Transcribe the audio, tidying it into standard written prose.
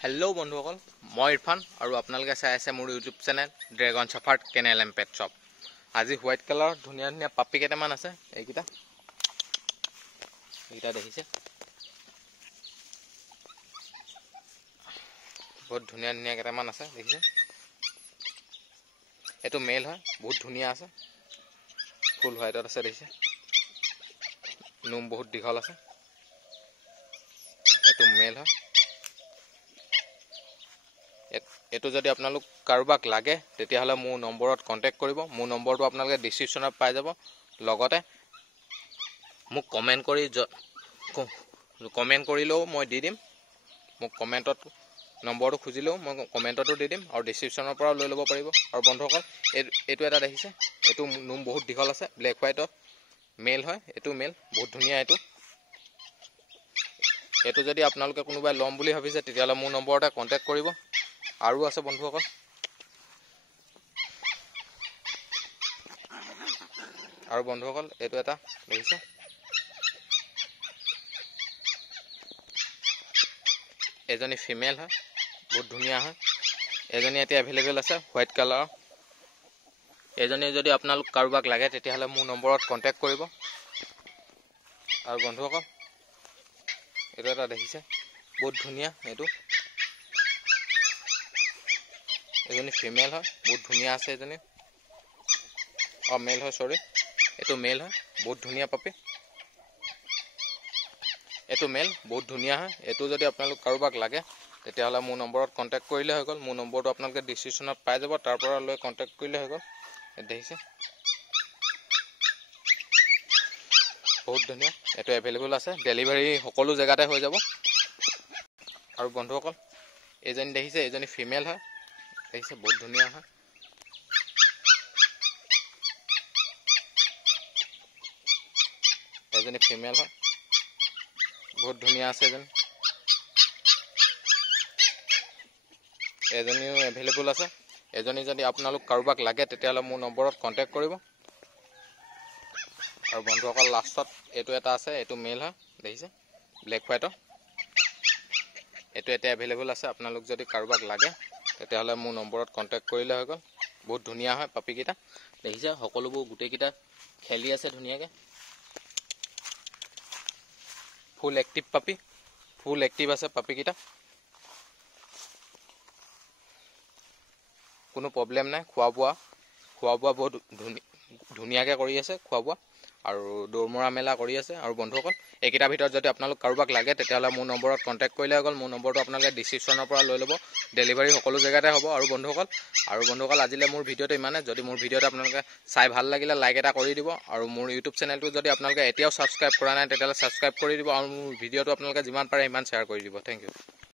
Hello बंधुসকল मैं इरफान और आपनालोके चाइ आछे मोर YouTube channel Dragon Shepherd Kennel and Pet Shop. आज व्हाइट कलर धुनिया धुनिया पापी केटामान आछे एकिटा देखिसे बहुत धुनिया धुनिया केटामान आछे देखिसे एटु मेल है बहुत धुनिया आछे फुल व्हाइटत आछे देखिसे नुम बहुत दीघल आछे एटु मेल है एटु जदि आपनालोक कारोबाक लागे तेतियाहले मोर नम्बरत कन्टेक्ट करिब। मोर नम्बरটো आपनालोके डिस्क्रिप्शনত पाइ যাব। लगते मुक कमेन्ट करिलेও মই দি দিম। मुक कमेन्टत नम्बरটো खुजिलेও মই कमेन्टतो দি দিম আৰু डिस्क्रिप्शনৰ পৰা লৈ ল'ব পাৰিব। আৰু বন্ধুসকল एटु এটা দেখিছে एटु नुम बहुत दीघल আছে ब्लैक व्हाइट मेल হয় एटु मेल बहुत धुनिया एटु जदि आपनालोके कोনোবাই লম বুলি ভাবিছে তেতিয়াহলে মোৰ নম্বৰতে কন্টাক্ট কৰিব। আৰু আছে বন্ধুসকল एटु এটা দেখিছে एजनी फीमेल है बहुत धुनिया है एजनी एटी अवेलेबल আছে व्हाइट कलर एजनी जदि आपनालोक कारोबाक लागे तेतियाहले मोर नम्बरत कन्टेक्ट करिब। और बंधुসকল एटु এটা দেখিছে बहुत धुनिया एटु एजनी फीमेल है बहुत धुनिया आछे एजनी और मेल है सॉरी एटु मेल है बहुत धुनिया पापी एटु मेल बहुत धुनिया है एटु जदि आपनालोक कारोबाक लागे तेतियाहले मोर नम्बरत कन्टेक्ट करिले হৈ গল। मोर नम्बरটো आपनालोके डिस्क्रिप्शনত पाइ যাব तार পৰা লৈ कन्टेक्ट करिले হৈ গল। देखिसे बहुत धुनिया एटु अवेलेबल আছে डेलिभारी সকলো জায়গাতে হৈ যাব। और बंधुসকল एजनी देखिसे एजनी फीमेल है देखिसे बहुत धुनिया है एजनी फीमेल है बहुत धुनिया আছে एजनी एवेलेबल আছে एजनी जदि आपनालोक कारोबाक लागे तेतियाहले मोर नम्बरत कन्टेक्ट करिब। और बंधुসকল लास्टत एटु এটা আছে एटु मेल है देखिसे ब्लैक व्हाइट एटु एटा एवेलेबल আছে आपनालोक जदि कारोबाक लागे तेतियाहले मोर नम्बरत कन्टेक्ट करिले হৈ গল। बहुत धुनिया है पापी किटा देखिसे सकलोबो गुटे किटा खेली আছে धुनियाके फुल एक्टिव पापी फुल एक्टिव আছে पापी किटा कोनो प्रॉब्लम নাই खुआ बुआ बहुत धुनियाके करि আছে खुआ बुआ और दौरमरा मेला करि আছে। और बंधुসকল एकिटा ভিতৰত যদি আপোনালোক কাৰোবাক লাগে তেতিয়াহলে মোৰ নম্বৰত কন্টাক্ট কৰিলে হৈ গল। মোৰ নম্বৰটো আপোনালোকে ডিসক্ৰিপচনৰ পৰা লৈ ল'ব ডেলিভাৰী সকলো জায়গাতে হ'ব। আৰু বন্ধুসকল আজিলে মোৰ ভিডিওটো ইমানে। যদি মোৰ ভিডিওটো আপোনালোকে চাই ভাল লাগিলে লাইক এটা কৰি দিব। আৰু মোৰ ইউটিউব চেনেলটো যদি আপোনালোকে এতিয়াও সাবস্ক্ৰাইব কৰা নাই তেতিয়াহলে সাবস্ক্ৰাইব কৰি দিব। আৰু মোৰ ভিডিওটো আপোনালোকে যিমান পাৰে ইমান শ্বেয়াৰ কৰি দিব। Thank U.